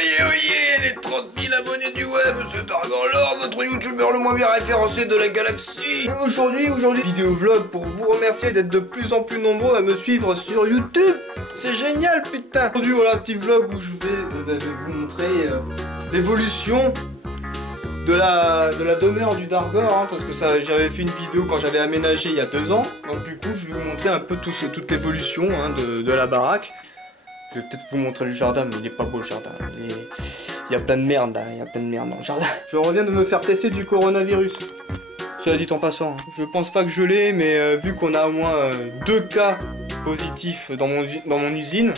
Oyez, les 30 000 abonnés du web, c'est Darganlord, votre youtubeur le moins bien référencé de la galaxie. Aujourd'hui, vidéo vlog pour vous remercier d'être de plus en plus nombreux à me suivre sur YouTube. C'est génial, putain. Aujourd'hui, voilà un petit vlog où je vais vous montrer l'évolution de la demeure du Dargor, hein, parce que j'avais fait une vidéo quand j'avais aménagé il y a 2 ans. Donc du coup, je vais vous montrer un peu toute l'évolution hein, de la baraque. Je vais peut-être vous montrer le jardin, mais il est pas beau le jardin. Il y a plein de merde là, il y a plein de merde dans le jardin. Je reviens de me faire tester du coronavirus. Cela dit en passant, hein. Je pense pas que je l'ai, mais vu qu'on a au moins 2 cas positifs dans mon usine,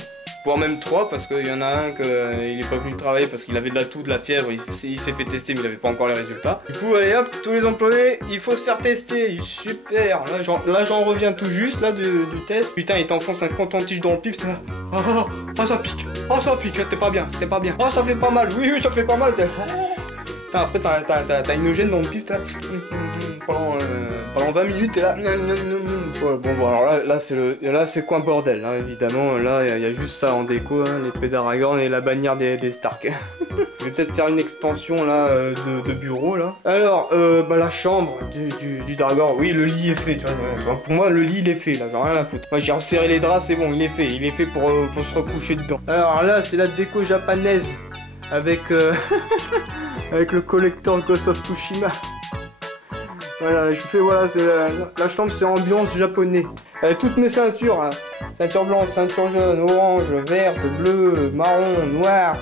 voire même 3, parce qu'il y en a un il est pas venu travailler parce qu'il avait de la toux, de la fièvre, il s'est fait tester mais il avait pas encore les résultats. Du coup allez hop, tous les employés, il faut se faire tester, super. Là j'en reviens tout juste là du test. Putain, il t'enfonce un coton-tige dans le pif, t'es là. Ah ça pique, t'es pas bien. Ah ça fait pas mal, oui ça fait pas mal. Après t'as une gêne dans le pif, pendant 20 minutes, t'es là. Ouais, bon, alors là c'est quoi un bordel, hein, évidemment. Là, il y a juste ça en déco, hein, l'épée d'Aragorn et la bannière des Stark. Je vais peut-être faire une extension là de bureau là. Alors, la chambre du Dargor, oui, le lit est fait, tu vois. Pour moi, le lit il est fait, là, j'ai rien à foutre. Moi, j'ai resserré les draps, c'est bon, il est fait pour se recoucher dedans. Alors là, c'est la déco japonaise avec avec le collector Ghost of Tsushima. Voilà, c'est la chambre, c'est ambiance japonais. Toutes mes ceintures, hein. Ceinture blanche, ceinture jaune, orange, verte, bleu, marron, noir.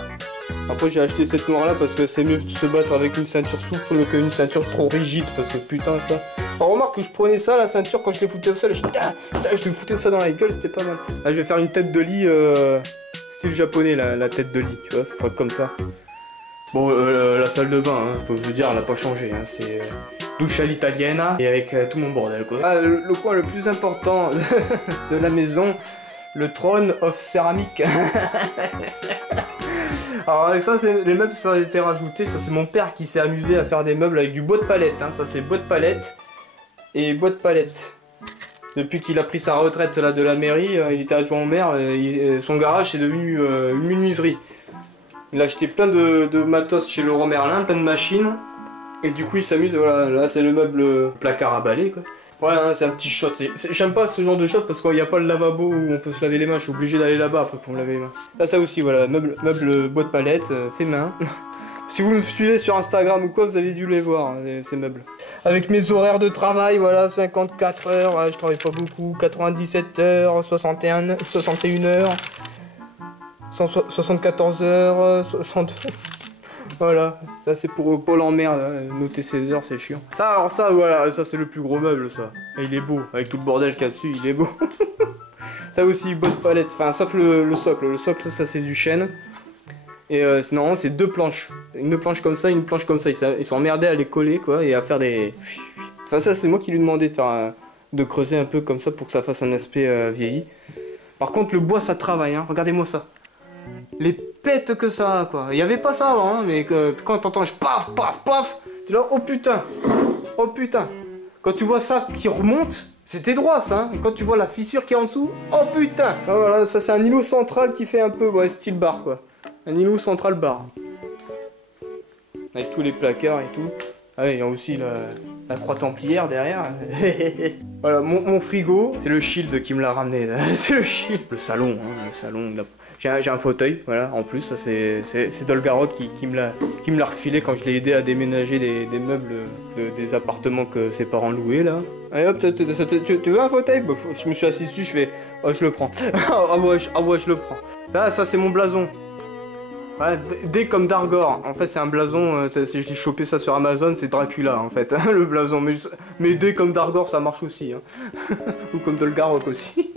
Après j'ai acheté cette noire là parce que c'est mieux de se battre avec une ceinture souple qu'une ceinture trop rigide, parce que putain ça. Alors, remarque que je prenais ça, la ceinture, quand je l'ai foutais au sol, je lui foutais ça dans la gueule, c'était pas mal. Là je vais faire une tête de lit style japonais, la tête de lit, tu vois, ça sera comme ça. Bon, la salle de bain, hein, je peux vous dire, elle n'a pas changé, hein, c'est douche à l'italienne, et avec tout mon bordel, quoi. Ah, le coin le plus important de la maison, le trône of céramique. Alors avec ça, les meubles, ça a été rajouté, ça c'est mon père qui s'est amusé à faire des meubles avec du bois de palette, hein, ça c'est bois de palette et bois de palette. Depuis qu'il a pris sa retraite là de la mairie, il était adjoint au maire, son garage c'est devenu une menuiserie. Il a acheté plein de matos chez Leroy Merlin, plein de machines. Et du coup il s'amuse, voilà, là c'est le meuble placard à balai quoi. Ouais, hein, c'est un petit shot. J'aime pas ce genre de shot parce qu'il n'y a pas le lavabo où on peut se laver les mains, je suis obligé d'aller là-bas après pour me laver les mains. Là ça aussi, voilà, meuble bois de palette, fait main. Si vous me suivez sur Instagram ou quoi, vous avez dû les voir, hein, ces meubles. Avec mes horaires de travail, voilà, 54 heures, ouais, je travaille pas beaucoup, 97 heures, 61 heures. 74 heures, 62. Voilà, ça c'est pour Paul en merde, hein. Noter ses heures c'est chiant. Ça, alors ça, voilà, ça c'est le plus gros meuble ça. Et il est beau, avec tout le bordel qu'il y a dessus, il est beau. Ça aussi, bonne palette, enfin sauf le socle. Le socle ça c'est du chêne. Et normalement c'est 2 planches. Une planche comme ça, une planche comme ça. Ils sont emmerdés à les coller quoi, et à faire des... Ça c'est moi qui lui demandais de faire de creuser un peu comme ça pour que ça fasse un aspect vieilli. Par contre le bois ça travaille, hein. Regardez-moi ça. Les pètes que ça a quoi. Il n'y avait pas ça avant, hein, mais quand t'entends paf paf paf, t'es là, oh putain. Oh putain. Quand tu vois ça qui remonte, c'était droit ça, hein. Et quand tu vois la fissure qui est en dessous, oh putain. Ah, voilà, ça c'est un îlot central qui fait un peu style bar quoi. Un îlot central bar. Avec tous les placards et tout. Ah oui, il y a aussi la croix templière derrière. Voilà, mon frigo, c'est le Shield qui me l'a ramené. C'est le Shield. Le salon, hein, le salon. J'ai un fauteuil, voilà, en plus, ça c'est Dolgarot qui me l'a refilé quand je l'ai aidé à déménager des meubles des appartements que ses parents louaient là. Allez hop, tu veux un fauteuil? Bah, je me suis assis dessus, je fais, oh je le prends. Ah ouais, je le prends. Là, ça c'est mon blason. Ouais, D comme Dargor, en fait c'est un blason, j'ai chopé ça sur Amazon, c'est Dracula en fait, hein, le blason, mais D comme Dargor ça marche aussi, hein. Ou comme Dolgarok aussi.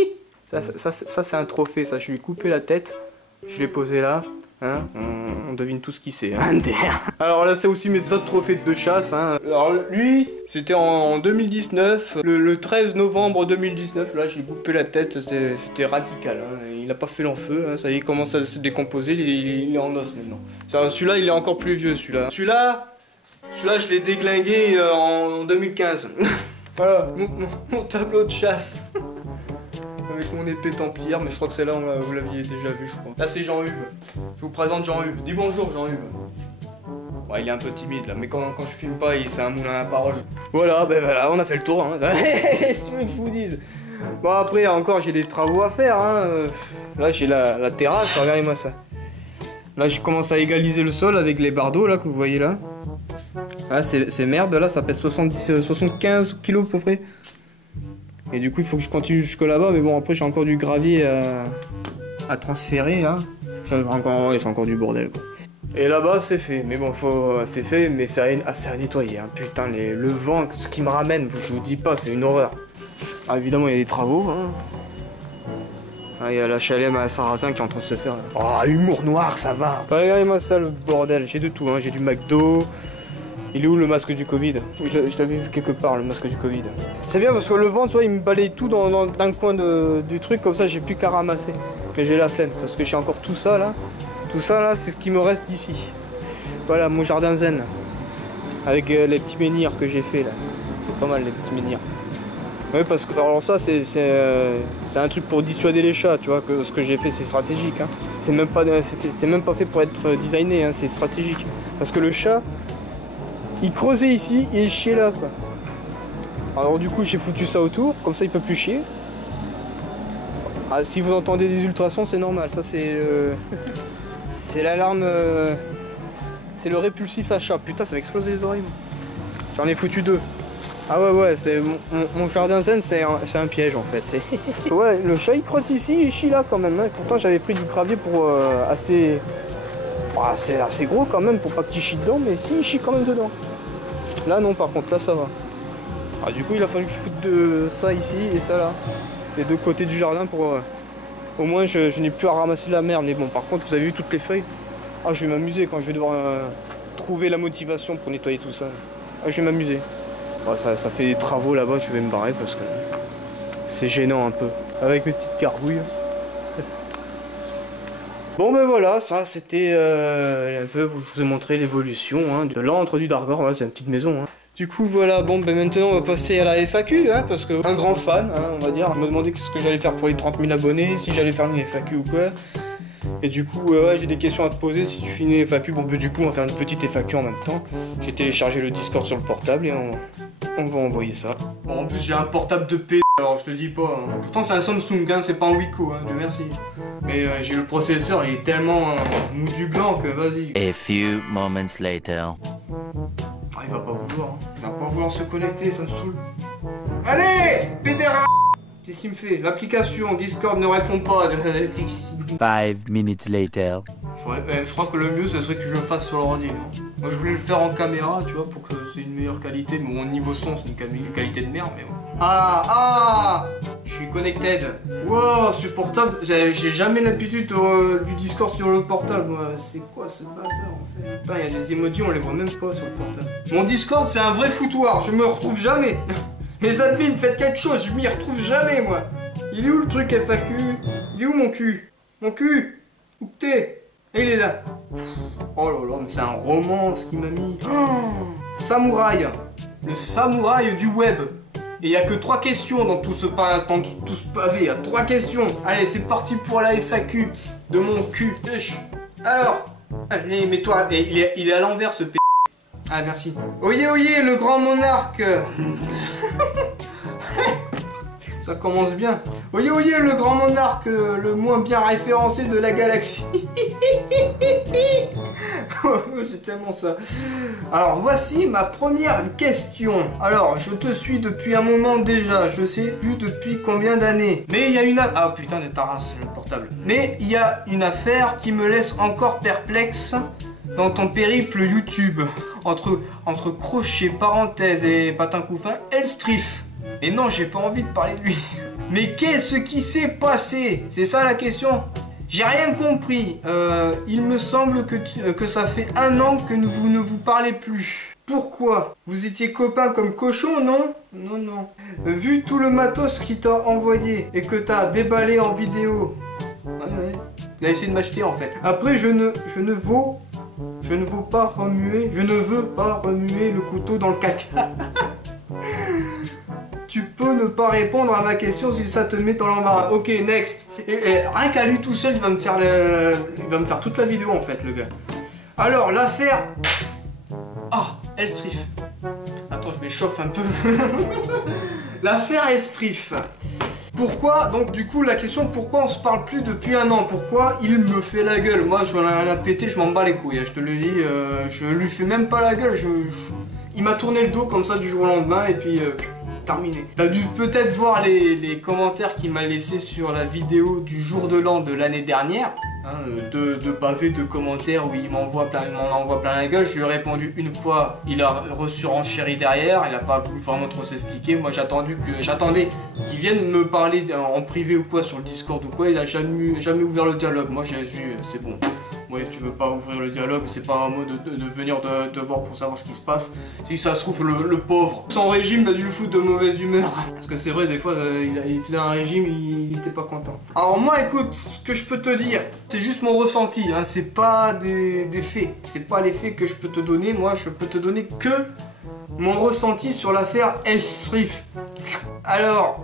Ça c'est un trophée, ça je lui ai coupé la tête, je l'ai posé là, hein, on devine tout ce qu'il sait, hein. Alors là c'est aussi mes autres trophées de chasse, hein. Alors lui, c'était en 2019, le 13 novembre 2019, là je lui ai coupé la tête, c'était radical, hein. Il n'a pas fait long feu, hein. Ça y est, il commence à se décomposer, il est en os maintenant. Celui-là il est encore plus vieux celui-là. Celui-là je l'ai déglingué en 2015. Voilà, mon tableau de chasse. avec mon épée templière, mais je crois que celle-là, vous l'aviez déjà vu, je crois. Là, c'est Jean-Hugues. Je vous présente Jean-Hugues. Dis bonjour, Jean-Hugues. Ouais, il est un peu timide là, mais quand je filme pas, c'est un moulin à parole. Voilà, ben voilà, on a fait le tour. Hein. Qu'est-ce que tu veux que je vous dise? Bon, après, encore, j'ai des travaux à faire. Hein. Là, j'ai la terrasse, regardez-moi ça. Là, je commence à égaliser le sol avec les bardeaux là que vous voyez là. Là, c'est merde, là, ça pèse 75 kilos à peu près. Et du coup, il faut que je continue jusque là-bas, mais bon, après, j'ai encore du gravier à transférer là. J'ai encore du bordel quoi. Et là-bas, c'est fait, mais bon, c'est fait, mais c'est à nettoyer. Hein. Putain, le vent, ce qui me ramène, je vous dis pas, c'est une horreur. Ah, évidemment, il y a des travaux. Hein. Ah, il y a la HLM à Sarrazin qui est en train de se faire. Là. Oh, humour noir, ça va. Bah, regardez-moi ça, le bordel. J'ai de tout, hein. J'ai du McDo. Il est où le masque du Covid? Je l'avais vu quelque part, le masque du Covid. C'est bien parce que le vent, tu vois, il me balaye tout dans un coin du truc, comme ça, j'ai plus qu'à ramasser. Mais j'ai la flemme, parce que j'ai encore tout ça, là. Tout ça, là, c'est ce qui me reste d'ici. Voilà, mon jardin zen. Avec les petits menhirs que j'ai fait, là. C'est pas mal, les petits menhirs. Oui, parce que alors ça c'est un truc pour dissuader les chats, tu vois, que ce que j'ai fait c'est stratégique. Hein. C'était même pas fait pour être designé, hein, c'est stratégique. Parce que le chat, il creusait ici et il chiait là, quoi. Alors du coup j'ai foutu ça autour, comme ça il peut plus chier. Ah, si vous entendez des ultrasons c'est normal, ça c'est c'est l'alarme, c'est le répulsif à chat. Putain, ça va exploser les oreilles. J'en ai foutu 2. Ah ouais, c'est mon jardin zen, c'est un piège en fait. Ouais, le chat il crotte ici, il chie là quand même. Hein. Pourtant j'avais pris du gravier pour assez gros quand même pour pas qu'il chie dedans, mais si il chie quand même dedans. Là non, par contre là ça va. Ah, du coup il a fallu que je foute de ça ici et ça là, les deux côtés du jardin pour au moins je n'ai plus à ramasser la merde. Mais bon, par contre vous avez vu toutes les feuilles. Ah, je vais m'amuser quand je vais devoir trouver la motivation pour nettoyer tout ça. Ah, je vais m'amuser. Bon, ça fait des travaux là-bas, je vais me barrer parce que c'est gênant un peu. Avec mes petites carbouilles. Bon ben voilà, ça c'était un peu, je vous ai montré l'évolution hein, de l'antre du Dargor, ouais, c'est une petite maison. Hein. Du coup voilà, bon ben maintenant on va passer à la FAQ, hein, parce que un grand fan, hein, on va dire, me demandait ce que j'allais faire pour les 30 000 abonnés, si j'allais faire une FAQ ou quoi. Et du coup, ouais, j'ai des questions à te poser si tu fais une FAQ. Bon, ben, du coup, on va faire une petite FAQ en même temps. J'ai téléchargé le Discord sur le portable et on va envoyer ça. Bon, en plus, j'ai un portable de P, alors je te dis pas. Hein. Pourtant, c'est un Samsung, hein, c'est pas un Wiko, hein, Dieu merci. Mais j'ai le processeur, il est tellement mou du gland que vas-y. A few moments later. Ah, il va pas vouloir. Hein. Il va pas vouloir se connecter, ça me saoule. Allez, pédéra! Qu'est-ce qu'il me fait? L'application Discord ne répond pas. 5 minutes later. Je crois que le mieux, ce serait que je le fasse sur l'ordi. Hein. Moi, je voulais le faire en caméra, tu vois, pour que c'est une meilleure qualité. Mais mon niveau son, c'est une qualité de merde, mais bon. Ah, je suis connected. Wow, sur portable, j'ai jamais l'habitude du Discord sur le portable. C'est quoi ce bazar, en fait? Putain, il y a des emojis, on les voit même pas sur le portable. Mon Discord, c'est un vrai foutoir. Je me retrouve jamais. Les admins, faites quelque chose, je m'y retrouve jamais, moi. Il est où le truc FAQ? Il est où mon cul? Mon cul? Où que t'es? Et il est là. Oh là là, mais c'est un roman ce qu'il m'a mis. Oh, samouraï. Le samouraï du web. Et il n'y a que 3 questions dans tout ce pavé. Il y a 3 questions. Allez, c'est parti pour la FAQ de mon cul. Alors, allez, mets-toi. Il est à l'envers ce p. Ah, merci. Oyez, oyez, le grand monarque. Ça commence bien. Oyez, oyez, le grand monarque, le moins bien référencé de la galaxie. C'est tellement ça. Alors, voici ma première question. Alors, je te suis depuis un moment déjà. Je sais plus depuis combien d'années. Mais il y a une... Ah, putain de ta race, le portable. Mais il y a une affaire qui me laisse encore perplexe dans ton périple YouTube. Entre crochet, parenthèse et patin couffin, Elstrif. Et non, j'ai pas envie de parler de lui. Mais qu'est-ce qui s'est passé? C'est ça la question. J'ai rien compris. Il me semble que ça fait 1 an que vous ne vous parlez plus. Pourquoi? Vous étiez copains comme cochon, non? Non, non. Vu tout le matos qu'il t'a envoyé et que t'as déballé en vidéo. Ouais. Il a essayé de m'acheter en fait. Après, je ne veux pas remuer le couteau dans le caca. Tu peux ne pas répondre à ma question si ça te met dans l'embarras. Ok, next. Et rien qu'à lui tout seul, il va me faire toute la vidéo en fait, le gars. Alors, l'affaire... Ah, Elstrif. Attends, je m'échauffe un peu. L'affaire Elstrif. Pourquoi, donc du coup, la question, pourquoi on se parle plus depuis un an? Pourquoi il me fait la gueule? Moi, je ai rien à péter, je m'en bats les couilles. Je te le dis, je lui fais même pas la gueule. Il m'a tourné le dos comme ça du jour au lendemain et puis... terminé. T'as dû peut-être voir les commentaires qu'il m'a laissés sur la vidéo du jour de l'an de l'année dernière. Hein, de pavés de commentaires où il m'en envoie plein la gueule. Je lui ai répondu une fois, il a resurenchéri derrière, il a pas voulu vraiment trop s'expliquer. Moi j'attendais qu'il vienne me parler en privé ou quoi sur le Discord ou quoi. Il a jamais ouvert le dialogue. Moi j'ai vu, c'est bon. Ouais, tu veux pas ouvrir le dialogue, c'est pas un mot de venir te voir pour savoir ce qui se passe. Si ça se trouve, le pauvre, son régime, il a dû le foutre de mauvaise humeur. Parce que c'est vrai, des fois, il faisait un régime, il était pas content. Alors moi, écoute, ce que je peux te dire, c'est juste mon ressenti, hein, c'est pas des faits. C'est pas les faits que je peux te donner, moi, je peux te donner que mon ressenti sur l'affaire Elstrif. Alors,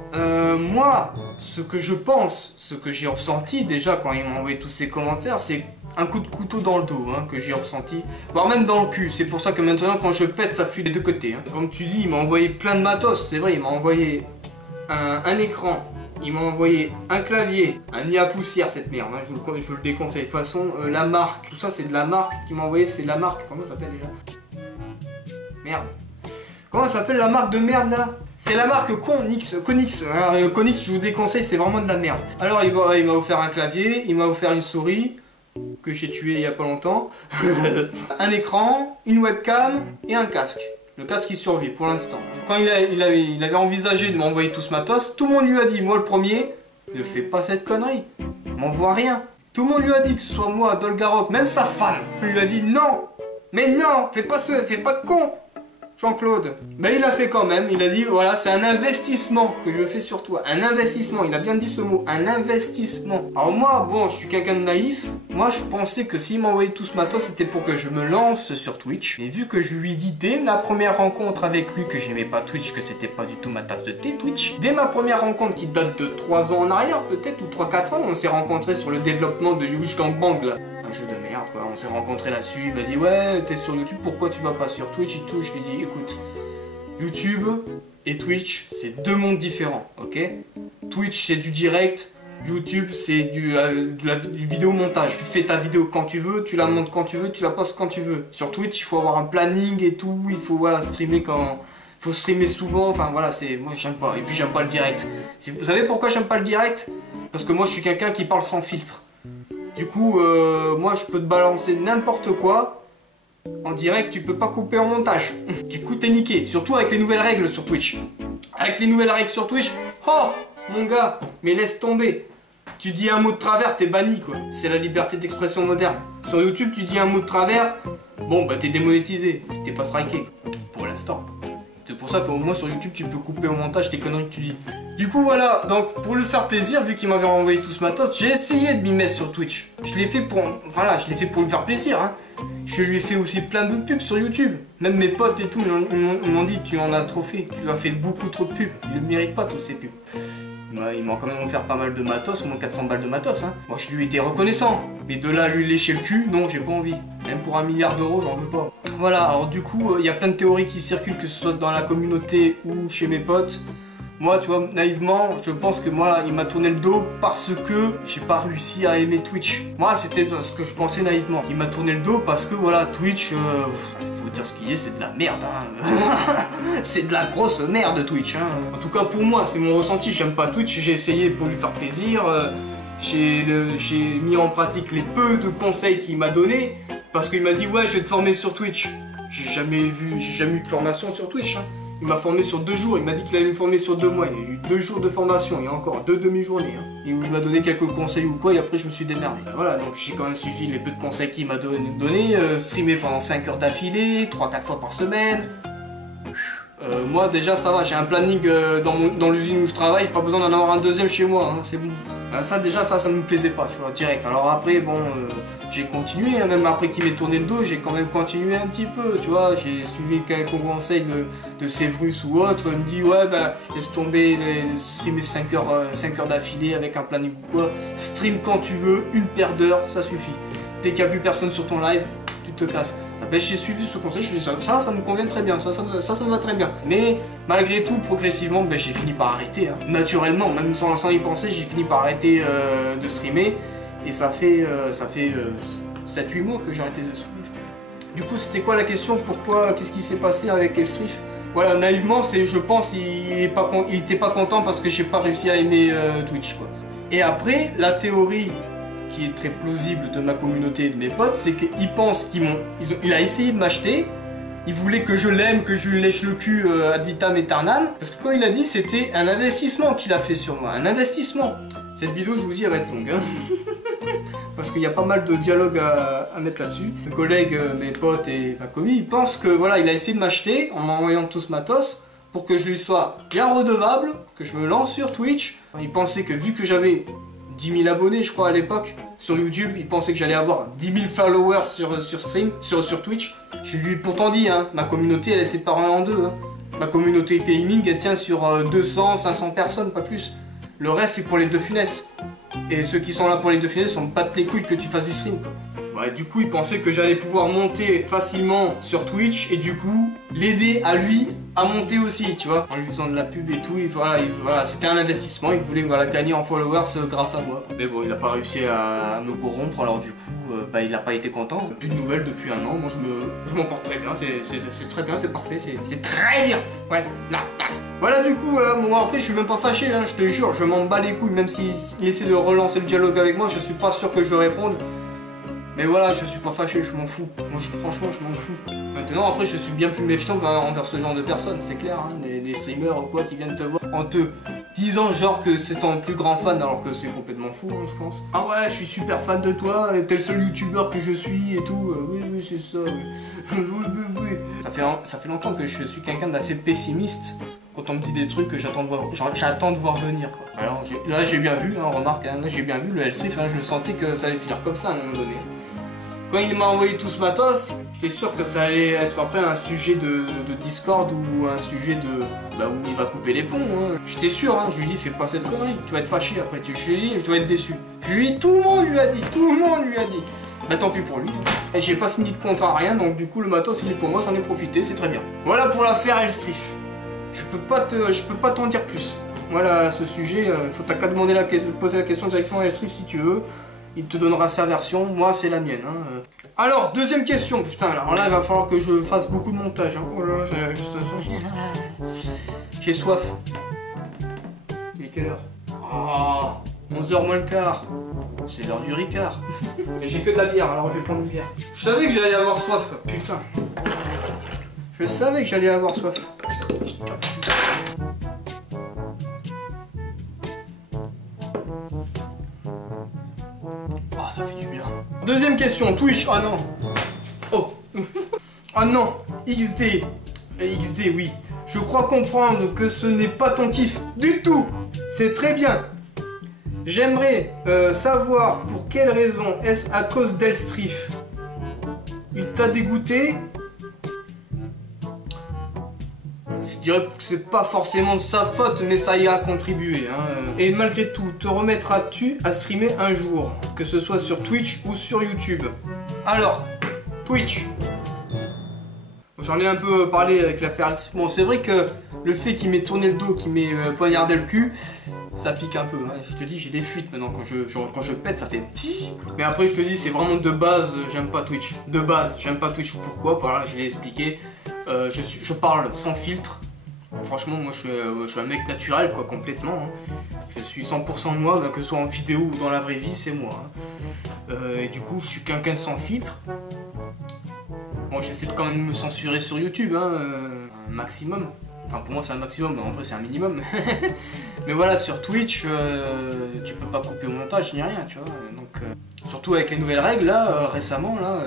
moi, ce que je pense, ce que j'ai ressenti déjà quand il m'a envoyé tous ces commentaires, c'est un coup de couteau dans le dos hein, que j'ai ressenti, voire même dans le cul. C'est pour ça que maintenant quand je pète ça fuit des deux côtés hein. Comme tu dis, il m'a envoyé plein de matos, c'est vrai, il m'a envoyé un écran, il m'a envoyé un clavier, un nid à poussière cette merde, hein. Je le déconseille. De toute façon, la marque, tout ça c'est de la marque qui m'a envoyé, c'est la marque, comment ça s'appelle déjà? Merde. Comment ça s'appelle la marque de merde là? C'est la marque Konix. Alors, Konix, je vous déconseille, c'est vraiment de la merde. Alors il m'a offert un clavier, il m'a offert une souris, que j'ai tué il y a pas longtemps, un écran, une webcam et un casque. Le casque qui survit pour l'instant. Quand il avait envisagé de m'envoyer tout ce matos, tout le monde lui a dit, moi le premier, ne fais pas cette connerie, m'envoie rien. Tout le monde lui a dit, que ce soit moi, Dolgarok, même sa femme, lui a dit non, mais non, fais pas de con. Jean-Claude, ben il a fait quand même, il a dit voilà c'est un investissement que je fais sur toi, un investissement, il a bien dit ce mot, un investissement. Alors moi, bon je suis quelqu'un de naïf, moi je pensais que s'il m'envoyait tout ce matos c'était pour que je me lance sur Twitch. Et vu que je lui ai dit dès la première rencontre avec lui que j'aimais pas Twitch, que c'était pas du tout ma tasse de thé Twitch, dès ma première rencontre qui date de 3 ans en arrière peut-être, ou 3-4 ans, on s'est rencontrés sur le développement de Yush Gangbang là. Un jeu de merde quoi, on s'est rencontrés là-dessus, il m'a dit ouais t'es sur YouTube, pourquoi tu vas pas sur Twitch et tout. Je lui ai dit écoute, YouTube et Twitch c'est deux mondes différents, ok? Twitch c'est du direct, YouTube c'est du vidéo montage. Tu fais ta vidéo quand tu veux, tu la montes quand tu veux, tu la postes quand tu veux. Sur Twitch il faut avoir un planning et tout, il faut voilà, streamer quand... faut streamer souvent, enfin voilà, c'est... Moi j'aime pas, et puis j'aime pas le direct. Vous savez pourquoi j'aime pas le direct? Parce que moi je suis quelqu'un qui parle sans filtre. Du coup, moi je peux te balancer n'importe quoi. En direct, tu peux pas couper en montage. Du coup, t'es niqué. Surtout avec les nouvelles règles sur Twitch. Avec les nouvelles règles sur Twitch, oh mon gars, mais laisse tomber. Tu dis un mot de travers, t'es banni quoi. C'est la liberté d'expression moderne. Sur YouTube, tu dis un mot de travers, bon bah t'es démonétisé. T'es pas striké. Pour l'instant. C'est pour ça qu'au moins sur YouTube tu peux couper au montage tes conneries que tu dis. Du coup voilà, donc pour lui faire plaisir, vu qu'il m'avait envoyé tout ce matos, j'ai essayé de m'y mettre sur Twitch. Je l'ai fait pour... Voilà, je l'ai fait pour lui faire plaisir hein. Je lui ai fait aussi plein de pubs sur YouTube. Même mes potes et tout, ils m'ont dit tu en as trop fait, tu as fait beaucoup trop de pubs. Il ne mérite pas tous ces pubs. Il m'a quand même offert pas mal de matos, moins 400 balles de matos hein. Moi je lui étais reconnaissant. Mais de là à lui lécher le cul, non j'ai pas envie. Même pour 1 milliard d'euros, j'en veux pas. Voilà, alors du coup, il y a plein de théories qui circulent, que ce soit dans la communauté ou chez mes potes. Moi, tu vois, naïvement, je pense que moi, il m'a tourné le dos parce que j'ai pas réussi à aimer Twitch. Moi, c'était ce que je pensais naïvement. Il m'a tourné le dos parce que, voilà, Twitch, faut dire ce qu'il y est, c'est de la merde, hein. C'est de la grosse merde, Twitch, hein. En tout cas, pour moi, c'est mon ressenti. J'aime pas Twitch, j'ai essayé pour lui faire plaisir. J'ai mis en pratique les peu de conseils qu'il m'a donné parce qu'il m'a dit, ouais, je vais te former sur Twitch. J'ai jamais eu de formation sur Twitch, hein. Il m'a formé sur 2 jours, il m'a dit qu'il allait me former sur 2 mois, il y a eu 2 jours de formation, et encore 2 demi-journées. Hein. Et où il m'a donné quelques conseils ou quoi, et après je me suis démerdé. Voilà, donc j'ai quand même suivi les peu de conseils qu'il m'a donné, streamer pendant 5 heures d'affilée, 3-4 fois par semaine. Moi déjà ça va, j'ai un planning dans l'usine où je travaille, pas besoin d'en avoir un deuxième chez moi, hein, c'est bon. Ça déjà ça me plaisait pas, tu vois, direct. Alors après bon, j'ai continué, hein, même après qu'il m'ait tourné le dos, j'ai quand même continué un petit peu, tu vois. J'ai suivi quelques conseils de Severus ou autre. Il me dit ouais bah laisse tomber, streamer 5 heures d'affilée avec un planning ou quoi. Stream quand tu veux, une paire d'heures, ça suffit. Dès qu'il n'y a plus personne sur ton live, tu te casses. Ben, j'ai suivi ce conseil, je dis ça me convient très bien, ça me va très bien. Mais malgré tout, progressivement, ben, j'ai fini par arrêter. Hein. Naturellement, même sans y penser, j'ai fini par arrêter de streamer. Et ça fait 7-8 mois que j'ai arrêté de streamer. Du coup, c'était quoi la question? Pourquoi? Qu'est-ce qui s'est passé avec Elstrif? Voilà, naïvement, je pense il était pas content parce que j'ai pas réussi à aimer Twitch, quoi. Et après, la théorie qui est très plausible de ma communauté et de mes potes, c'est qu'ils pensent il a essayé de m'acheter, il voulait que je l'aime, que je lui lèche le cul ad vitam aeternam, parce que quand il a dit, c'était un investissement qu'il a fait sur moi, un investissement. Cette vidéo, je vous dis, elle va être longue, hein. Parce qu'il y a pas mal de dialogues à mettre là-dessus. Mes collègues, mes potes et ma commis, ils pensent que voilà, il a essayé de m'acheter en m'envoyant tout ce matos pour que je lui sois bien redevable, que je me lance sur Twitch. Il pensait que vu que j'avais 10 000 abonnés, je crois, à l'époque, sur YouTube. Il pensait que j'allais avoir 10 000 followers sur Twitch. Je lui ai pourtant dit, hein, ma communauté, elle est séparée en deux. Hein. Ma communauté gaming, elle tient sur 200, 500 personnes, pas plus. Le reste, c'est pour les deux funesses. Et ceux qui sont là pour les deux funesses sont pas de tes couilles que tu fasses du stream, quoi. Ouais, du coup, il pensait que j'allais pouvoir monter facilement sur Twitch et du coup, l'aider à lui à monter aussi, tu vois, en lui faisant de la pub et tout. Et voilà, c'était un investissement. Il voulait gagner en followers grâce à moi. Mais bon, il n'a pas réussi à me corrompre, alors du coup, il n'a pas été content. Plus de nouvelles depuis un an. Moi, je m'en porte très bien. C'est très bien, c'est parfait, c'est très bien. Ouais, là, paf. Voilà, du coup, bon, après, je suis même pas fâché, hein, je te jure, je m'en bats les couilles. Même s'il essaie de relancer le dialogue avec moi, je suis pas sûr que je lui réponde. Mais voilà, je suis pas fâché, je m'en fous. Moi, franchement, je m'en fous. Maintenant, après, je suis bien plus méfiant envers ce genre de personnes, c'est clair. Hein, les streamers ou quoi qui viennent te voir en te disant genre que c'est ton plus grand fan, alors que c'est complètement fou, hein, je pense. Ah ouais, je suis super fan de toi, t'es le seul youtubeur que je suis et tout. Oui, c'est ça, oui. Oui. Ça fait longtemps que je suis quelqu'un d'assez pessimiste. Quand on me dit des trucs que j'attends de voir venir, quoi. Alors là j'ai bien vu, hein, remarque, hein, là j'ai bien vu le Elstrif, hein, je le sentais que ça allait finir comme ça à un moment donné. Quand il m'a envoyé tout ce matos, j'étais sûr que ça allait être après un sujet de Discord ou un sujet où il va couper les ponts. Hein. J'étais sûr, hein, je lui ai dit fais pas cette connerie, tu vas être fâché après, je lui ai dit je dois être déçu. Tout le monde lui a dit. Bah tant pis pour lui. Et j'ai pas signé de contrat, rien, donc du coup le matos il est pour moi, j'en ai profité, c'est très bien. Voilà pour l'affaire Elstrif. Je peux pas t'en dire plus. Voilà, ce sujet, faut t'as qu'à poser la question directement à Elstrif si tu veux. Il te donnera sa version, moi c'est la mienne. Hein. Alors, deuxième question, putain, alors là il va falloir que je fasse beaucoup de montage. Hein. Oh là, j'ai soif. Il est quelle heure? Oh, 11h moins le quart. C'est l'heure du Ricard. Mais j'ai que de la bière, alors je vais prendre une bière. Je savais que j'allais avoir soif, quoi. Putain. Je savais que j'allais avoir soif. Oh, ça fait du bien. Deuxième question, Twitch. Oh non. Oh. Oh non. XD. XD, oui. Je crois comprendre que ce n'est pas ton kiff du tout. C'est très bien. J'aimerais savoir pour quelle raison. Est-ce à cause d'Elstrif? Il t'a dégoûté? Je dirais que c'est pas forcément de sa faute, mais ça y a contribué. Hein. Et malgré tout, te remettras-tu à streamer un jour? Que ce soit sur Twitch ou sur YouTube? Alors, Twitch. J'en ai un peu parlé avec l'affaire. Bon, c'est vrai que le fait qu'il m'ait tourné le dos, qu'il m'ait poignardé le cul, ça pique un peu. Hein. Je te dis, j'ai des fuites maintenant. Quand je pète, ça fait pif. Mais après, je te dis, c'est vraiment de base, j'aime pas Twitch. De base, j'aime pas Twitch. Pourquoi? Voilà, je l'ai expliqué. Je parle sans filtre. Franchement, moi je suis un mec naturel, quoi, complètement. Hein. Je suis 100% de moi, que ce soit en vidéo ou dans la vraie vie, c'est moi. Hein. Et du coup, je suis quelqu'un sans filtre. Bon, j'essaie de quand même me censurer sur YouTube, hein, un maximum. Enfin, pour moi, c'est un maximum, mais en vrai, c'est un minimum. Mais voilà, sur Twitch, tu peux pas couper au montage ni rien, tu vois. Donc, surtout avec les nouvelles règles, là, récemment, là.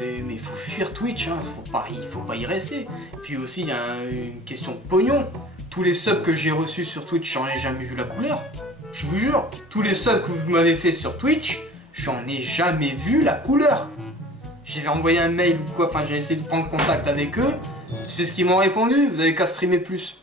Mais il faut fuir Twitch, hein. Il faut pas y rester. Puis aussi, il y a une question de pognon. Tous les subs que j'ai reçus sur Twitch, j'en ai jamais vu la couleur. Je vous jure, tous les subs que vous m'avez fait sur Twitch, j'en ai jamais vu la couleur. J'ai envoyé un mail ou quoi, enfin j'ai essayé de prendre contact avec eux. C'est ce qu'ils m'ont répondu, vous avez qu'à streamer plus.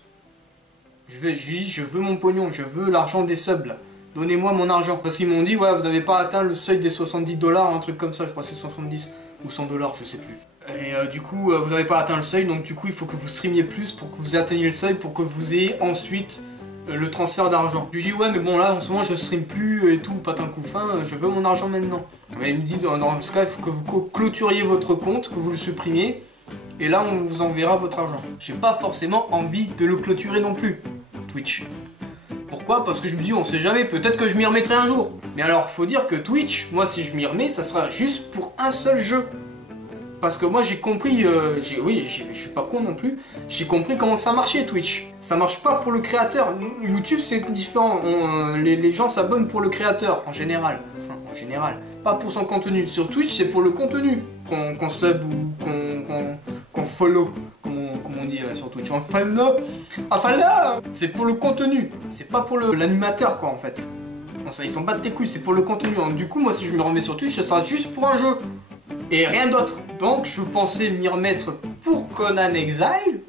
Je dis, je veux mon pognon, je veux l'argent des subs là. Donnez-moi mon argent. Parce qu'ils m'ont dit, ouais, vous n'avez pas atteint le seuil des 70 $, un truc comme ça, je crois que c'est 70 ou 100 $, je sais plus. Et du coup, vous n'avez pas atteint le seuil, donc du coup, il faut que vous streamiez plus pour que vous atteigniez le seuil, pour que vous ayez ensuite le transfert d'argent. Je lui dis, ouais, mais bon, là, en ce moment, je stream plus et tout, patin coup fin, je veux mon argent maintenant. Et il me dit, dans ce cas, il faut que vous clôturiez votre compte, que vous le supprimiez, et là, on vous enverra votre argent. J'ai pas forcément envie de le clôturer non plus, Twitch. Pourquoi? Parce que je me dis, on sait jamais, peut-être que je m'y remettrai un jour. Mais alors, faut dire que Twitch, moi, si je m'y remets, ça sera juste pour un seul jeu. Parce que moi j'ai compris, oui, je suis pas con non plus, j'ai compris comment ça marchait Twitch. Ça marche pas pour le créateur. YouTube c'est différent, les gens s'abonnent pour le créateur en général. Enfin, en général, pas pour son contenu. Sur Twitch c'est pour le contenu qu'on sub ou qu'on follow, comme on dit sur Twitch. On follow, c'est pour le contenu, c'est pas pour l'animateur quoi en fait. Bon, ça, ils s'en battent les couilles, c'est pour le contenu. Du coup moi si je me remets sur Twitch, ça sera juste pour un jeu. Et rien d'autre. Donc je pensais m'y remettre pour Conan Exile.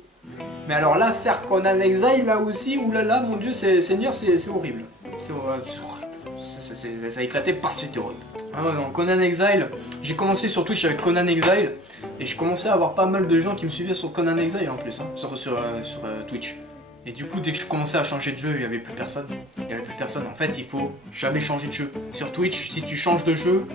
Mais alors là, faire Conan Exile, là aussi, oulala, mon dieu, Seigneur, c'est horrible. C'est horrible. Ça a éclaté, paf, c'était horrible. Ah ouais, en Conan Exile, j'ai commencé sur Twitch avec Conan Exile. Et je commençais à avoir pas mal de gens qui me suivaient sur Conan Exile en plus, hein, sur Twitch. Et du coup, dès que je commençais à changer de jeu, il n'y avait plus personne. Il n'y avait plus personne. En fait, il faut jamais changer de jeu. Sur Twitch, si tu changes de jeu,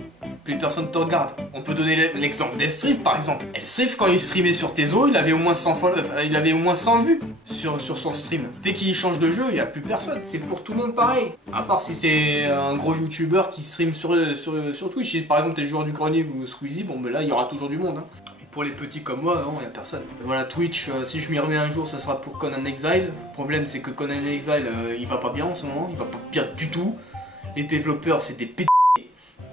plus personne te regarde. On peut donner l'exemple d'Elstrive par exemple. Elstrive, quand il streamait sur Tezo, il avait au moins 100 il avait au moins 100 vues sur son stream. Dès qu'il change de jeu, il n'y a plus personne. C'est pour tout le monde pareil. À part si c'est un gros youtubeur qui stream sur Twitch. Si par exemple t'es joueur du grenier ou Squeezie, bon ben là il y aura toujours du monde. Hein. Pour les petits comme moi, non, il n'y a personne. Voilà, Twitch, si je m'y remets un jour, ça sera pour Conan Exile. Le problème, c'est que Conan Exile, il va pas bien en ce moment, il va pas bien du tout. Les développeurs, c'est des p***.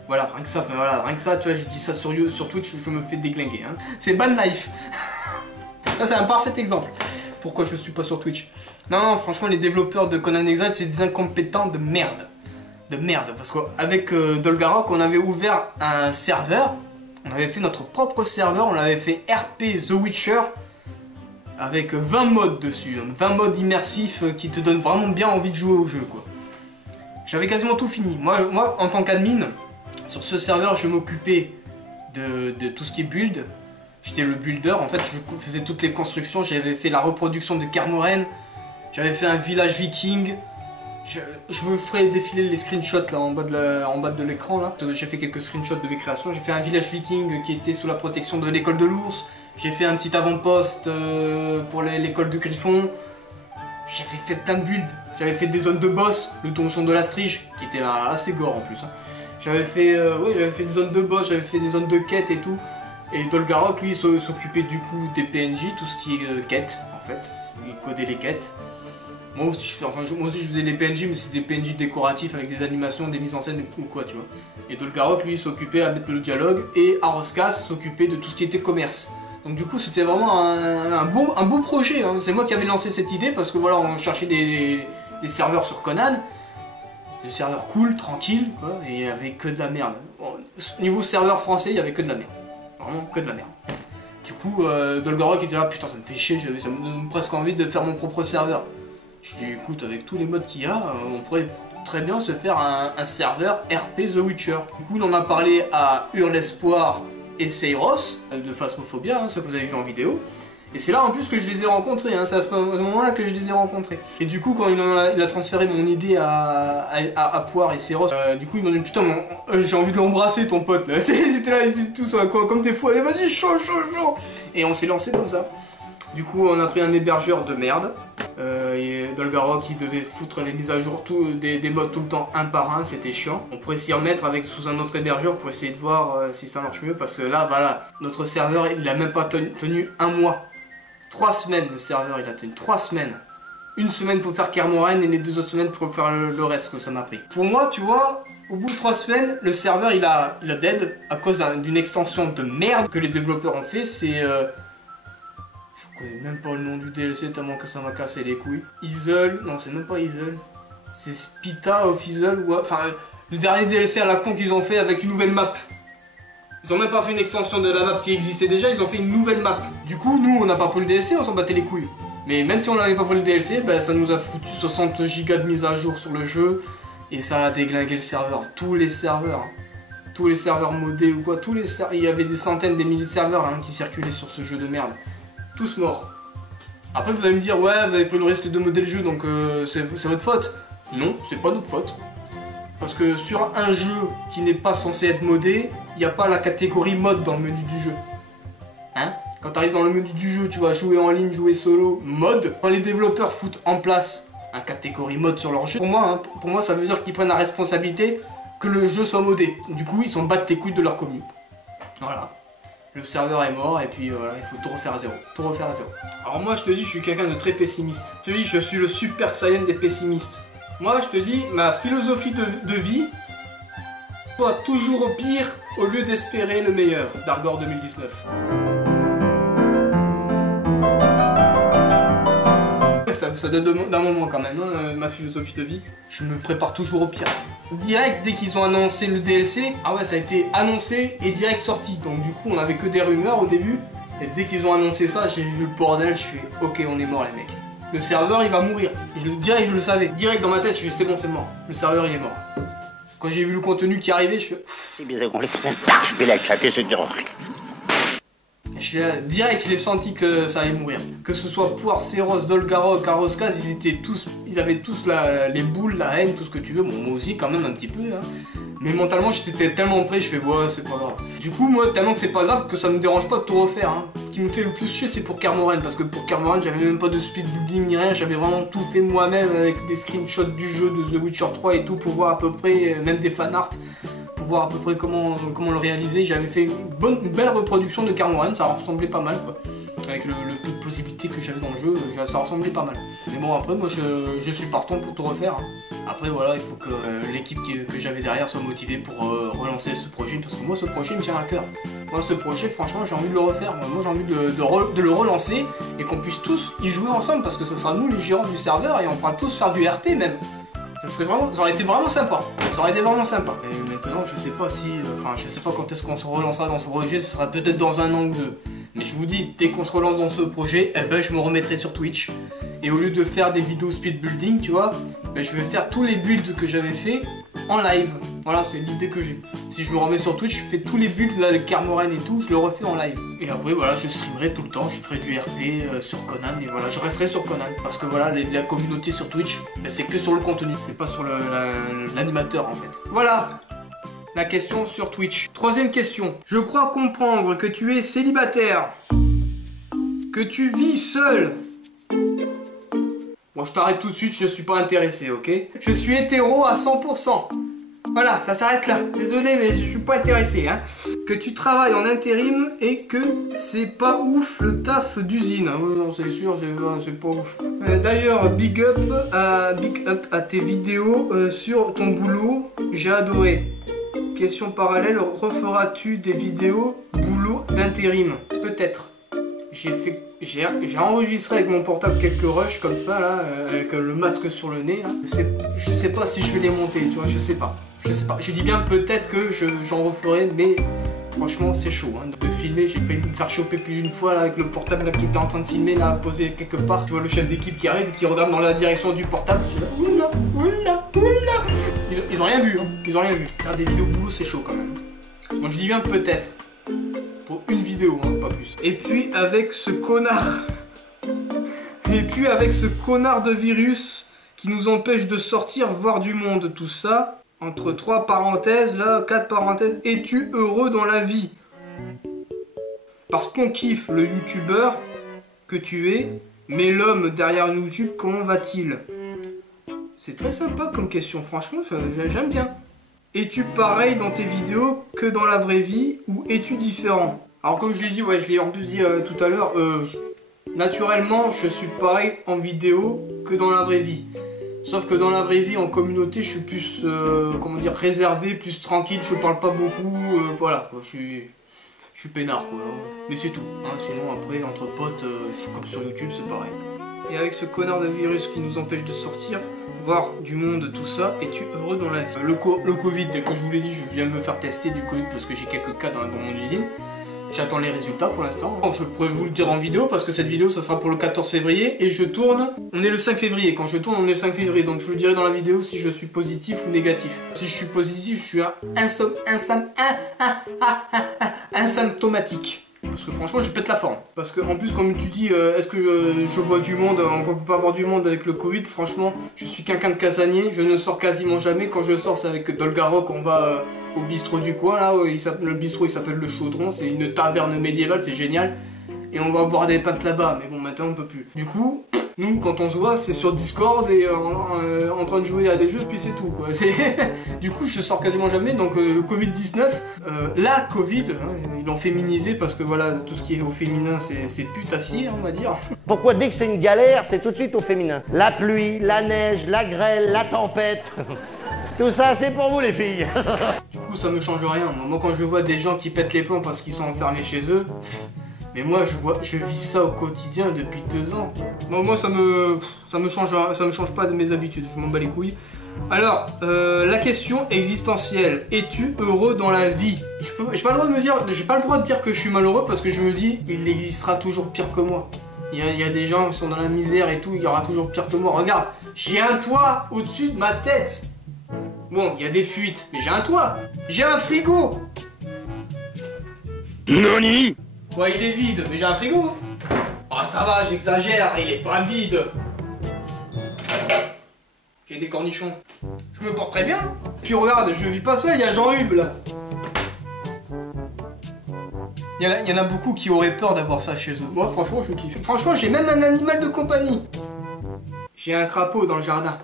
Voilà, rien que ça, tu vois, je dis ça sur Twitch, je me fais déglinguer. Hein. C'est Ban Life. Là, c'est un parfait exemple. Pourquoi je suis pas sur Twitch. Non, franchement, les développeurs de Conan Exile, c'est des incompétents de merde. De merde, parce qu'avec Dolgarok, on avait ouvert un serveur. On avait fait notre propre serveur, on avait fait RP The Witcher avec 20 modes dessus, 20 modes immersifs qui te donnent vraiment bien envie de jouer au jeu quoi. J'avais quasiment tout fini. Moi en tant qu'admin, sur ce serveur je m'occupais de tout ce qui est build. J'étais le builder, en fait je faisais toutes les constructions, j'avais fait la reproduction de Kermoren, j'avais fait un village viking. Je vous ferai défiler les screenshots là en bas de l'écran là. J'ai fait quelques screenshots de mes créations. J'ai fait un village viking qui était sous la protection de l'école de l'ours. J'ai fait un petit avant-poste pour l'école du griffon. J'avais fait plein de builds. J'avais fait des zones de boss, le donjon de la Strige, qui était assez gore en plus. Hein. J'avais fait des zones de boss, j'avais fait des zones de quête et tout. Et Dolgarok lui s'occupait du coup des PNJ, tout ce qui est quête en fait. Il codait les quêtes. Moi aussi, je faisais des PNJ, mais c'est des PNJ décoratifs avec des animations, des mises en scène ou quoi, tu vois. Et Dolgarok, lui, s'occupait à mettre le dialogue, et Aroskas s'occupait de tout ce qui était commerce. Donc du coup, c'était vraiment un beau projet. Hein. C'est moi qui avais lancé cette idée, parce que voilà, on cherchait des serveurs sur Conan, des serveurs cool, tranquilles, quoi, et il n'y avait que de la merde. Bon, niveau serveur français, il n'y avait que de la merde. Vraiment que de la merde. Du coup, Dolgarok était là, putain, ça me fait chier, ça me donne presque envie de faire mon propre serveur. Je dis écoute, avec tous les modes qu'il y a, on pourrait très bien se faire un serveur RP The Witcher. Du coup, on en a parlé à Hurlespoir et Seiros, de Phasmophobia, hein, ce que vous avez vu en vidéo. Et c'est là en plus que je les ai rencontrés, hein, c'est à ce moment-là que je les ai rencontrés. Et du coup, quand il a transféré mon idée à Poire et Seiros, du coup, ils m'ont dit putain, j'ai envie de l'embrasser ton pote là. C'était là, ils étaient tous comme des fous, allez vas-y, chaud. Et on s'est lancé comme ça. Du coup, on a pris un hébergeur de merde. Dolgarok, il devait foutre les mises à jour des modes tout le temps un par un, c'était chiant. On pourrait s'y remettre avec sous un autre hébergeur pour essayer de voir si ça marche mieux, parce que là, voilà, notre serveur, il a même pas tenu un mois. 3 semaines, le serveur, il a tenu 3 semaines. Une semaine pour faire Kermoren et les 2 autres semaines pour faire le reste que ça m'a pris. Pour moi, tu vois, au bout de 3 semaines, le serveur, il a dead à cause d'une extension de merde que les développeurs ont fait, c'est... Je connais même pas le nom du DLC tellement que ça m'a cassé les couilles. Isle, non c'est même pas Isle. C'est Spita Official ou... Enfin, le dernier DLC à la con qu'ils ont fait avec une nouvelle map. Ils ont même pas fait une extension de la map qui existait déjà, ils ont fait une nouvelle map. Du coup, nous, on n'a pas pris le DLC, on s'en battait les couilles. Mais même si on n'avait pas pris le DLC, bah, ça nous a foutu 60 Go de mise à jour sur le jeu. Et ça a déglingué le serveur. Tous les serveurs. Tous les serveurs modés ou quoi. Il y avait des centaines, des milliers de serveurs hein, qui circulaient sur ce jeu de merde. Tous morts. Après, vous allez me dire, ouais, vous avez pris le risque de modder le jeu, donc c'est votre faute. Non, c'est pas notre faute. Parce que sur un jeu qui n'est pas censé être modé, il n'y a pas la catégorie mode dans le menu du jeu. Hein? Quand tu arrives dans le menu du jeu, tu vas jouer en ligne, jouer solo, mode. Quand les développeurs foutent en place un catégorie mode sur leur jeu, pour moi ça veut dire qu'ils prennent la responsabilité que le jeu soit modé. Du coup, ils s'en battent les couilles de leur commune. Voilà. Le serveur est mort et puis voilà, il faut tout refaire à zéro. Tout refaire à zéro. Alors moi je te dis, je suis quelqu'un de très pessimiste. Je te dis, je suis le Super Saiyan des pessimistes. Moi je te dis, ma philosophie de vie, soit toujours au pire au lieu d'espérer le meilleur. Dargor 2019. Ça date d'un moment quand même, hein, ma philosophie de vie. Je me prépare toujours au pire. Direct, dès qu'ils ont annoncé le DLC, ah ouais, ça a été annoncé et direct sorti. Donc du coup, on avait que des rumeurs au début. Et dès qu'ils ont annoncé ça, j'ai vu le bordel, je fais ok, on est mort les mecs. Le serveur, il va mourir. Direct, je le savais. Direct dans ma tête, je fais c'est bon, c'est mort. Le serveur, il est mort. Quand j'ai vu le contenu qui arrivait, je fais... C'est bien qu'on les je vais la chatter, c'est dur. Direct, je l'ai senti que ça allait mourir. Que ce soit Poirceros, Dolgarok, Karoskaz, ils avaient tous les boules, la haine, tout ce que tu veux. Bon, moi aussi, quand même, un petit peu. Hein. Mais mentalement, j'étais tellement prêt, je fais, ouais, c'est pas grave. Du coup, moi, tellement que c'est pas grave que ça me dérange pas de tout refaire. Hein. Ce qui me fait le plus chier, c'est pour Kermoren. Parce que pour Kermoren, j'avais même pas de speed building ni rien. J'avais vraiment tout fait moi-même avec des screenshots du jeu de The Witcher 3 et tout pour voir à peu près, même des fanarts. Voir à peu près comment le réaliser. J'avais fait une belle reproduction de Kermoren, ça ressemblait pas mal quoi. Avec le peu de possibilités que j'avais dans le jeu, ça ressemblait pas mal. Mais bon après moi je suis partant pour tout refaire. Hein. Après voilà, il faut que l'équipe que j'avais derrière soit motivée pour relancer ce projet, parce que moi ce projet me tient à cœur. Moi ce projet franchement j'ai envie de le refaire, moi j'ai envie de le relancer et qu'on puisse tous y jouer ensemble, parce que ce sera nous les gérants du serveur et on pourra tous faire du RP même. Ça aurait été vraiment sympa. Ça aurait été vraiment sympa. Et maintenant, je sais pas si... Enfin, je sais pas quand est-ce qu'on se relancera dans ce projet. Ce sera peut-être dans 1 an ou 2. Mais je vous dis, dès qu'on se relance dans ce projet, eh ben, je me remettrai sur Twitch. Et au lieu de faire des vidéos speed building, tu vois, ben, je vais faire tous les builds que j'avais fait en live. Voilà, c'est l'idée que j'ai. Si je me remets sur Twitch, je fais tous les builds, là, le Kermoren et tout, je le refais en live. Et après, voilà, je streamerai tout le temps, je ferai du RP sur Conan, et voilà, je resterai sur Conan. Parce que voilà, la communauté sur Twitch, ben, c'est que sur le contenu, c'est pas sur l'animateur en fait. Voilà la question sur Twitch. Troisième question. Je crois comprendre que tu es célibataire, que tu vis seul. Bon, je t'arrête tout de suite, je suis pas intéressé, ok? Je suis hétéro à 100%. Voilà, ça s'arrête là. Désolé, mais je suis pas intéressé, hein. Que tu travailles en intérim et que c'est pas ouf le taf d'usine. Ah, non, c'est sûr, c'est pas ouf. D'ailleurs, big up à tes vidéos sur ton boulot. J'ai adoré. Question parallèle, referas-tu des vidéos boulot d'intérim? Peut-être. J'ai enregistré avec mon portable quelques rushs comme ça là, avec le masque sur le nez là. Je sais pas si je vais les monter, tu vois, je sais pas. Je dis bien peut-être que j'en referai, mais franchement c'est chaud hein, de filmer. J'ai failli me faire choper plus d'une fois là avec le portable là, qui était en train de filmer là, posé quelque part. Tu vois le chef d'équipe qui arrive et qui regarde dans la direction du portable. Je suis là, oula. Ils ont rien vu, hein. Ils ont rien vu. Faire des vidéos boulot c'est chaud quand même. Moi je dis bien peut-être. Pour une vidéo, hein, pas plus. Et puis avec ce connard. De virus qui nous empêche de sortir, voir du monde, tout ça. Entre 3 parenthèses, là, 4 parenthèses. Es-tu heureux dans la vie? Parce qu'on kiffe le youtubeur que tu es, mais l'homme derrière YouTube, comment va-t-il? C'est très sympa comme question, franchement, j'aime bien. Es-tu pareil dans tes vidéos que dans la vraie vie, ou es-tu différent? Alors comme je l'ai dit, ouais, je l'ai en plus dit tout à l'heure, naturellement je suis pareil en vidéo que dans la vraie vie. Sauf que dans la vraie vie, en communauté, je suis plus, comment dire, réservé, plus tranquille, je parle pas beaucoup, voilà, quoi, je suis peinard quoi, mais c'est tout, hein, sinon après, entre potes, comme sur YouTube, c'est pareil. Et avec ce connard de virus qui nous empêche de sortir, voir du monde, tout ça, es-tu heureux dans la vie? Le Covid, comme je vous l'ai dit, je viens de me faire tester du Covid parce que j'ai quelques cas dans mon usine. J'attends les résultats pour l'instant. Bon, je pourrais vous le dire en vidéo parce que cette vidéo ça sera pour le 14 février et je tourne. On est le 5 février. Quand je tourne, on est le 5 février. Donc je vous dirai dans la vidéo si je suis positif ou négatif. Si je suis positif, je suis asymptomatique. Parce que franchement, je pète la forme. Parce que en plus, comme tu dis, est-ce que je vois du monde? On peut pas voir du monde avec le Covid. Franchement, je suis quelqu'un de casanier. Je ne sors quasiment jamais. Quand je sors, c'est avec Dolgarok. On va au bistrot du coin là. Le bistrot il s'appelle le Chaudron. C'est une taverne médiévale. C'est génial. Et on va boire des pintes là-bas. Mais bon, maintenant on peut plus. Du coup, nous, quand on se voit, c'est sur Discord et en train de jouer à des jeux, puis c'est tout, quoi. Du coup, je sors quasiment jamais, donc Covid-19, la Covid, hein, ils l'ont féminisé parce que voilà, tout ce qui est au féminin, c'est putassier, on va dire. Pourquoi dès que c'est une galère, c'est tout de suite au féminin? La pluie, la neige, la grêle, la tempête, tout ça, c'est pour vous les filles. Du coup, ça me change rien. Moi, quand je vois des gens qui pètent les plombs parce qu'ils sont enfermés chez eux... Mais moi je vis ça au quotidien depuis 2 ans. Bon, moi ça me change pas de mes habitudes, je m'en bats les couilles. Alors, la question existentielle, es-tu heureux dans la vie? J'ai pas le droit de me dire, j'ai pas le droit de dire que je suis malheureux parce que je me dis, il existera toujours pire que moi. Il y a des gens qui sont dans la misère et tout, il y aura toujours pire que moi. Regarde, j'ai un toit au-dessus de ma tête. Bon, il y a des fuites, mais j'ai un toit. J'ai un frigo. Noni. Ouais, il est vide, mais j'ai un frigo. Ah, ça va, j'exagère, il est pas vide. J'ai des cornichons. Je me porte très bien. Puis regarde, je vis pas seul, il y a Jean-Hub là. Il y en a beaucoup qui auraient peur d'avoir ça chez eux. Moi, franchement, je kiffe. Franchement, j'ai même un animal de compagnie. J'ai un crapaud dans le jardin.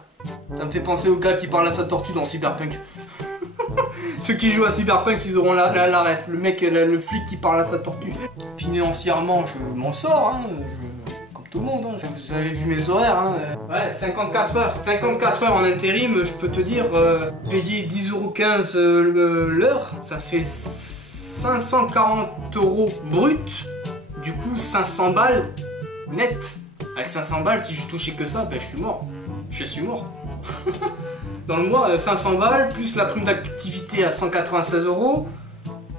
Ça me fait penser au gars qui parle à sa tortue dans Cyberpunk. Ceux qui jouent à Cyberpunk, ils auront la ref. Le mec, le flic qui parle à sa tortue. Financièrement, je m'en sors, hein. Comme tout le monde, hein. Vous avez vu mes horaires, hein. Ouais, 54 heures. 54 heures en intérim, je peux te dire, payer 10,15 € l'heure, ça fait 540 € brut. Du coup, 500 balles net. Avec 500 balles, si je touchais que ça, ben je suis mort. Je suis mort. Dans le mois, 500 balles, plus la prime d'activité à 196 €,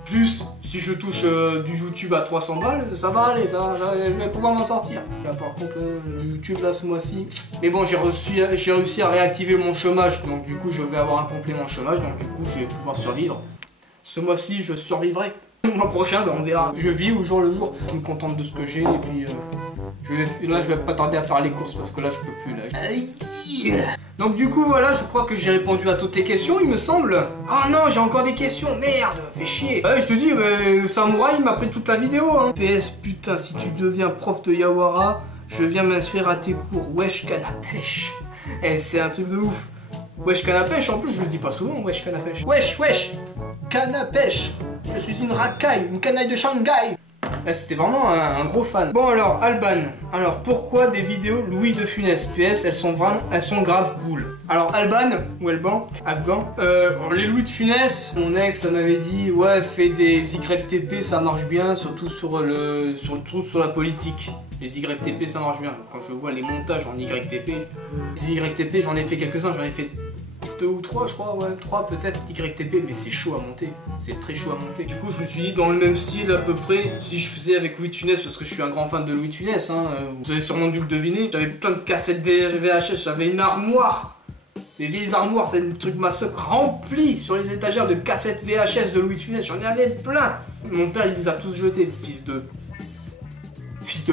plus si je touche du YouTube à 300 balles, ça va aller, je vais pouvoir m'en sortir. Là, par contre, le YouTube là ce mois-ci. Mais bon, j'ai réussi à réactiver mon chômage, donc du coup, je vais avoir un complément chômage, donc du coup, je vais pouvoir survivre. Ce mois-ci, je survivrai. Le mois prochain, ben, on verra. Je vis au jour le jour. Je me contente de ce que j'ai et puis là, je vais pas tarder à faire les courses parce que là, je peux plus. Là. Donc du coup, voilà, je crois que j'ai répondu à toutes tes questions, il me semble. Ah non, j'ai encore des questions, merde, fais chier. Ouais, je te dis, le samouraï m'a pris toute la vidéo, hein. PS, putain, si tu deviens prof de Yawara, je viens m'inscrire à tes cours. Wesh, canne à pêche. Eh, c'est un truc de ouf. Wesh, canne à pêche, en plus, je le dis pas souvent, wesh, canne à pêche. Wesh, canne à pêche. Je suis une racaille, une canaille de Shanghai. C'était vraiment un gros fan. Bon alors, Alban. Alors, pourquoi des vidéos Louis de Funès? PS, elles sont grave cool. Alors, Alban, ou Alban, Afghan. Les Louis de Funès, mon ex, ça m'avait dit, ouais, fais des YTP, ça marche bien, surtout sur la politique. Les YTP, ça marche bien. Quand je vois les montages en YTP, les YTP, j'en ai fait quelques-uns, j'en ai fait 2 ou 3 je crois, ouais, 3 peut-être YTP, mais c'est chaud à monter, c'est très chaud à monter. Du coup je me suis dit dans le même style à peu près, si je faisais avec Louis de Funès, parce que je suis un grand fan de Louis de Funès, hein, vous avez sûrement dû le deviner, j'avais plein de cassettes VHS, j'avais une armoire, des vieilles armoires, c'est un truc massacre rempli sur les étagères de cassettes VHS de Louis de Funès, j'en avais plein. Mon père il les a tous jetés, fils de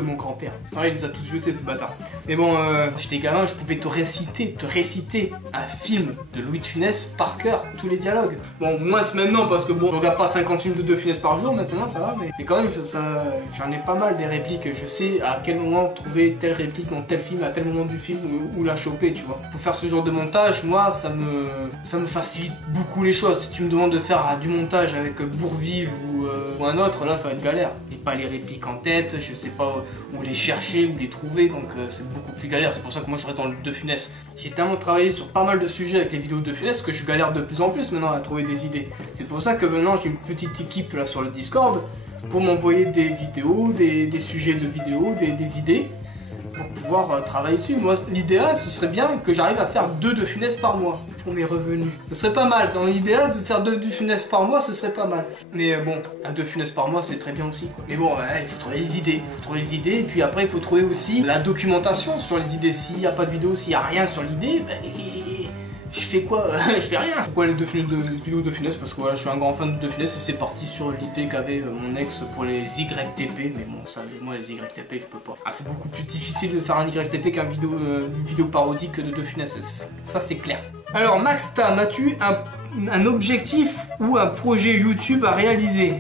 mon grand-père. Ouais, il les a tous jetés, ce bâtard. Mais bon, j'étais gamin, je pouvais te réciter un film de Louis de Funès par cœur, tous les dialogues. Bon, moins maintenant, parce que bon, je regarde pas 50 films de Funès par jour maintenant, ça va, mais quand même, j'en ai pas mal des répliques. Je sais à quel moment trouver telle réplique dans tel film, à tel moment du film, où la choper, tu vois. Pour faire ce genre de montage, moi, ça me facilite beaucoup les choses. Si tu me demandes de faire du montage avec Bourvil ou un autre, là, ça va être galère. J'ai pas les répliques en tête, je sais pas où les chercher, où les trouver, donc c'est beaucoup plus galère. C'est pour ça que moi je reste dans le de Funès. J'ai tellement travaillé sur pas mal de sujets avec les vidéos de Funès que je galère de plus en plus maintenant à trouver des idées. C'est pour ça que maintenant j'ai une petite équipe là sur le Discord pour m'envoyer des vidéos, des sujets de vidéos, des idées. pour pouvoir travailler dessus. Moi, l'idéal, ce serait bien que j'arrive à faire 2 de Funès par mois pour mes revenus. Ce serait pas mal. Dans l'idéal, de faire 2 de Funès par mois, ce serait pas mal. Mais bon, 2 Funès par mois, c'est très bien aussi, quoi. Mais bon, il faut trouver les idées. Il faut trouver les idées. Et puis après, il faut trouver aussi la documentation sur les idées. S'il n'y a pas de vidéo, s'il n'y a rien sur l'idée, ben, je fais quoi? Je fais rien. Pourquoi les vidéos de Funès? Parce que voilà, je suis un grand fan de Funès et c'est parti sur l'idée qu'avait mon ex pour les YTP. Mais bon, ça, moi les YTP, je peux pas. Ah, c'est beaucoup plus difficile de faire un YTP qu'une vidéo parodique de Funès. Ça, c'est clair. Alors, Max Tam, as-tu un objectif ou un projet YouTube à réaliser?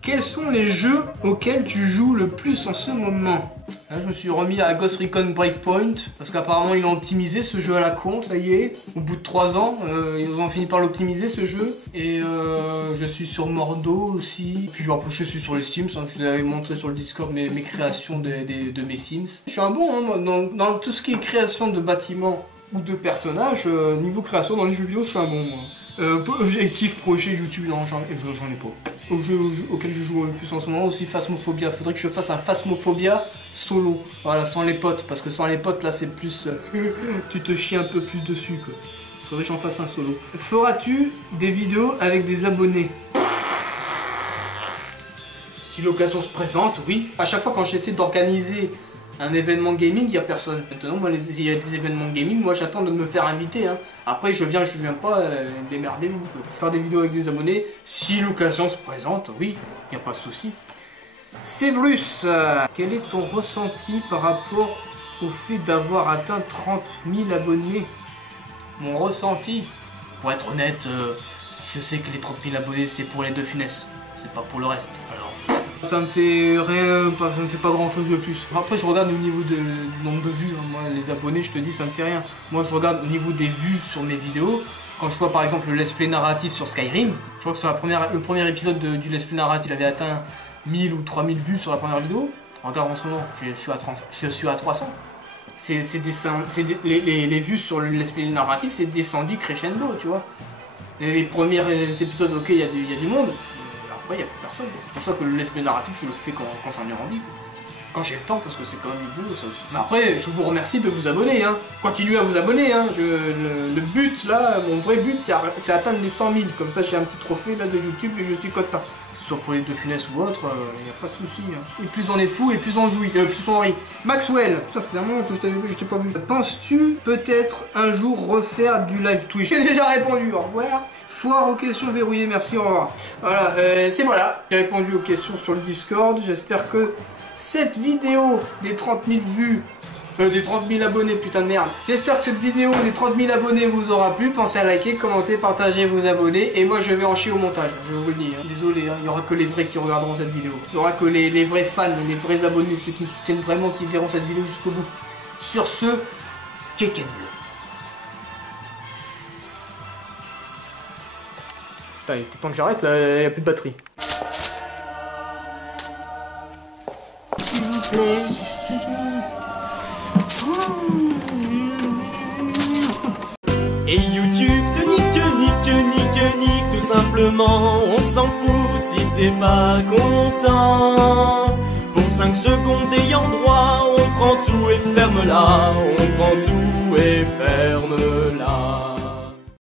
Quels sont les jeux auxquels tu joues le plus en ce moment? Là, je me suis remis à Ghost Recon Breakpoint parce qu'apparemment ils l'ont optimisé ce jeu à la con, ça y est. Au bout de 3 ans, ils ont fini par l'optimiser ce jeu. Et je suis sur Mordo aussi. Puis après, je suis sur les Sims. Hein. Je vous avais montré sur le Discord mes créations de mes Sims. Je suis un bon, hein, moi, dans tout ce qui est création de bâtiments ou de personnages. Niveau création dans les jeux vidéo, je suis un bon, moi. Objectif, projet, YouTube, non, j'en ai pas. Au jeu auquel je joue le plus en ce moment, aussi Phasmophobia. Faudrait que je fasse un Phasmophobia solo. Voilà, sans les potes. Parce que sans les potes, là, c'est plus... tu te chies un peu plus dessus, quoi. Faudrait que j'en fasse un solo. Feras-tu des vidéos avec des abonnés? Si l'occasion se présente, oui. À chaque fois, quand j'essaie d'organiser un événement gaming, il n'y a personne. Maintenant, moi, il y a des événements gaming, moi j'attends de me faire inviter. Hein. Après, je viens pas, démerdez-vous. Faire des vidéos avec des abonnés, si l'occasion se présente, oui, il n'y a pas de souci. Sévrus, quel est ton ressenti par rapport au fait d'avoir atteint 30 000 abonnés? Mon ressenti, pour être honnête, je sais que les 30 000 abonnés, c'est pour les 2 Funès, c'est pas pour le reste. Alors... ça me fait rien, ça me fait pas grand chose de plus. Après je regarde au niveau du nombre de vues, hein. Moi les abonnés je te dis ça me fait rien. Moi je regarde au niveau des vues sur mes vidéos. Quand je vois par exemple le let's play narratif sur Skyrim, je vois que sur le premier épisode du let's play narratif j'avais atteint 1000 ou 3000 vues sur la première vidéo. Regarde en ce moment, je suis à 300. Les vues sur le let's play narratif c'est descendu crescendo, tu vois. Les premiers épisodes, ok, il y a du monde. Il n'y a plus personne. C'est pour ça que le let's play narratif, je le fais quand j'en ai envie. Quand j'ai le temps, parce que c'est quand même du boulot, ça aussi. Mais après, je vous remercie de vous abonner. Hein. Continuez à vous abonner. Hein. Le but, là, mon vrai but, c'est atteindre les 100 000. Comme ça, j'ai un petit trophée là, de YouTube et je suis content. Que ce soit pour les 2 Funès ou autre, il n'y a pas de souci. Hein. Et plus on est fou, et plus on jouit, plus on rit. Maxwell, ça fait un moment que je t'ai pas vu. Penses-tu peut-être un jour refaire du live Twitch? J'ai déjà répondu, au revoir. Foire aux questions verrouillées, merci, au revoir. Voilà, voilà. J'ai répondu aux questions sur le Discord. J'espère que cette vidéo des 30 000 vues, des 30 000 abonnés, putain de merde. J'espère que cette vidéo des 30 000 abonnés vous aura plu. Pensez à liker, commenter, partager, vous abonner. Et moi, je vais en chier au montage, je vous le dis. Hein. Désolé, hein, il n'y aura que les vrais qui regarderont cette vidéo. Il n'y aura que les vrais fans, les vrais abonnés, ceux qui me soutiennent vraiment, qui verront cette vidéo jusqu'au bout. Sur ce, Kéken bleu. Putain, il est temps que j'arrête, là, il n'y a plus de batterie. Et YouTube te nique, tout simplement. On s'en fout si t'es pas content. Pour 5 secondes ayant droit, on prend tout et ferme-la. On prend tout et ferme-la.